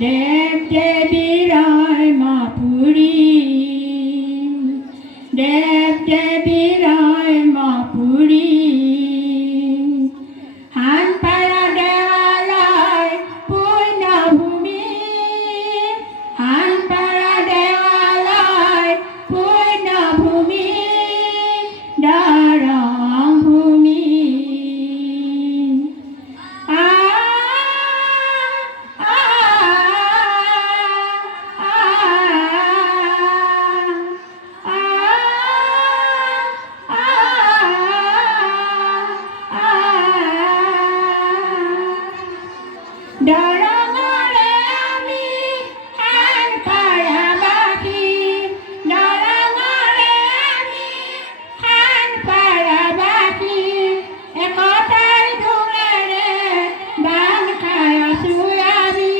দেৱ দেৱীৰ মপুৰী দেৱ দেৱীৰ মপুৰী হানপাৰা দেৱালয় পুণ্যভূমি হানপাৰা দেৱালয় পুণ্যভূমি দৰং ভূমি দৰঙৰে আমি হানপাৰাবাসী দৰঙৰে আমি হানপাৰাবাসী একতাৰ ঢোলেৰে বান্ধ খাই আছোঁ আমি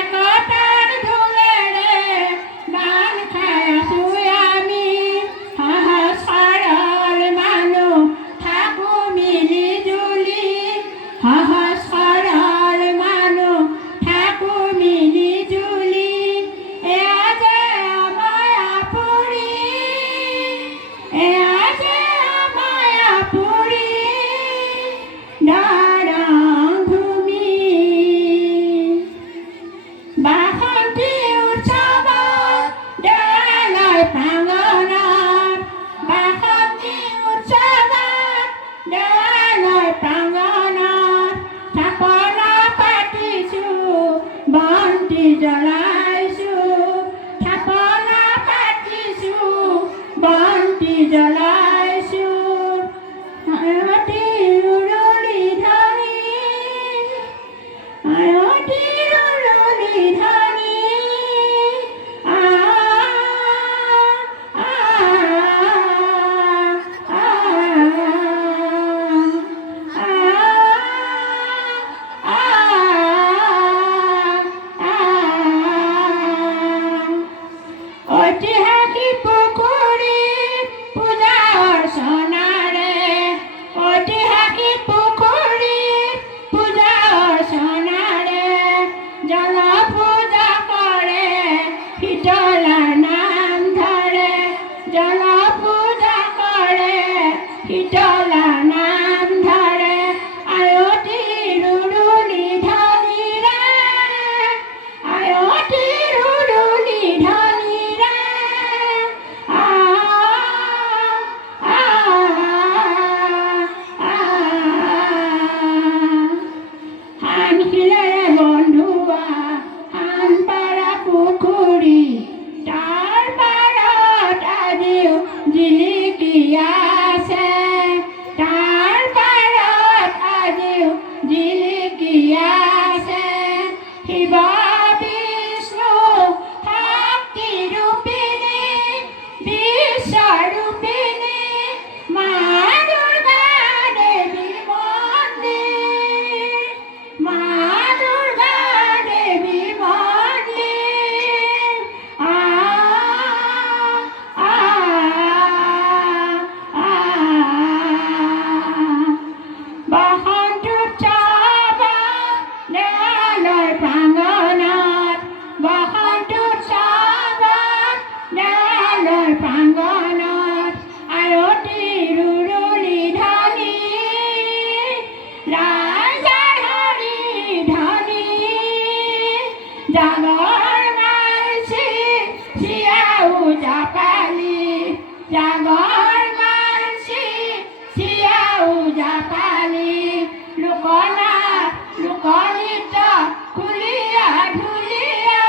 একতাৰ ঢোলেৰে বান্ধ খাই আছোঁ আমি সহজ সৰল মানুহ থাকোঁ মিলি জুলি সহজ সৰল মানুহ থাকোঁ মিলি জুলি এয়া যে আমাৰ আপুৰী এয়া যে আমাৰ আপুৰী দৰং ভূমি বাসন্তী উৎসৱত দেৱালয় প্ৰাংগণত বাসন্তী উৎসৱত দেৱালয় প্ৰাংগণত থাপনা পাতিছোঁ বন্তি জ্বলাইছোঁ থাপনা পাতিছোঁ বন্তি জ্বলাইছোঁ আয়তী উৰুলি ধৰি আয়তী উৰুলি ধৰি ঐতিহাসিক পুখুৰীত পূজা অৰ্চনাৰে ঐতিহাসিক পুখুৰীত পূজা অৰ্চনাৰে জল পূজা কৰে শীতলাৰ নাম ধৰে জল পূজা কৰে শীতলাৰ নাম ধৰে আয়তীৰ উৰুলি ধৰিৰে আয়তীৰ উৰুলি ধৰিৰে হানশিলেৰে বন্ধুৱা হানপাৰা পুখুৰী তাৰ পাৰত আজিও জিলিকি আছে তাৰ পাৰত আজিও জিলিকি আছে শিৱ বিষ্ণু শক্তি ৰূপিণী বিশ্বৰূপিণী মা দুৰ্গা দেৱী মন্দিৰ মা দুৰ্গা দেৱী মন্দিৰ বসন্ত উৎসৱত দেৱালয় প্ৰাংগণত বসন্ত উৎসৱত দেৱালয় প্ৰাংগণত আয়তীৰ উৰুলি ধৰি ৰাইজৰ হৰি ধৰি জাগৰ মানসি চিয়াও জাপালি জাগৰ মানসি চিয়াও জাপালি লোকনাথ লোকনৃত্য খুলীয়া ঢুলীয়া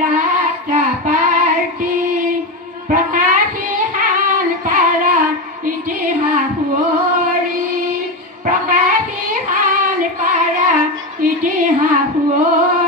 যাত্ৰা পাৰ্টি প্ৰকাশী হানপাৰা ইতিহাস সুঁৱৰি প্ৰকাশী হানপাৰা ইতিহাস সুঁৱৰি